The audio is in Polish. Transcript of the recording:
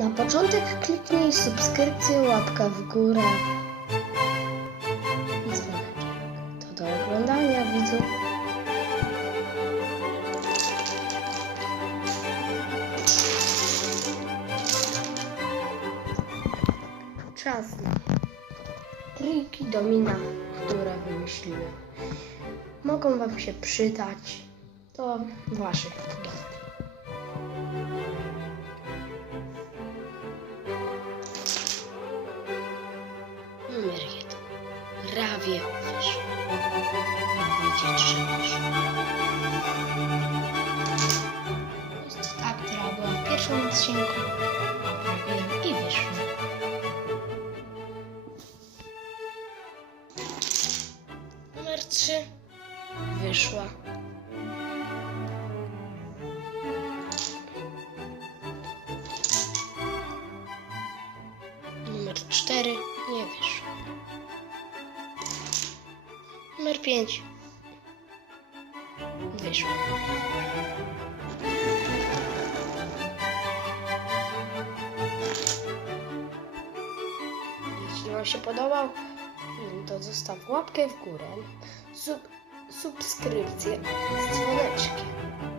Na początek kliknij subskrypcję, łapka w górę i dzwoneczek. To do oglądania widzu. Czas na triki domina, które wymyśliłem. Mogą Wam się przydać do Waszych gier. Numer jeden. Prawie wyszło. Widzicie, że wyszło. Jest ta, która była w pierwszym odcinku. Poprawiłem i wyszło. Numer trzy. Wyszła. Numer cztery nie wyszło. Numer pięć wyszło. Jeśli Wam się podobał to zostaw łapkę w górę, sub, subskrypcję z dzwoneczkiem.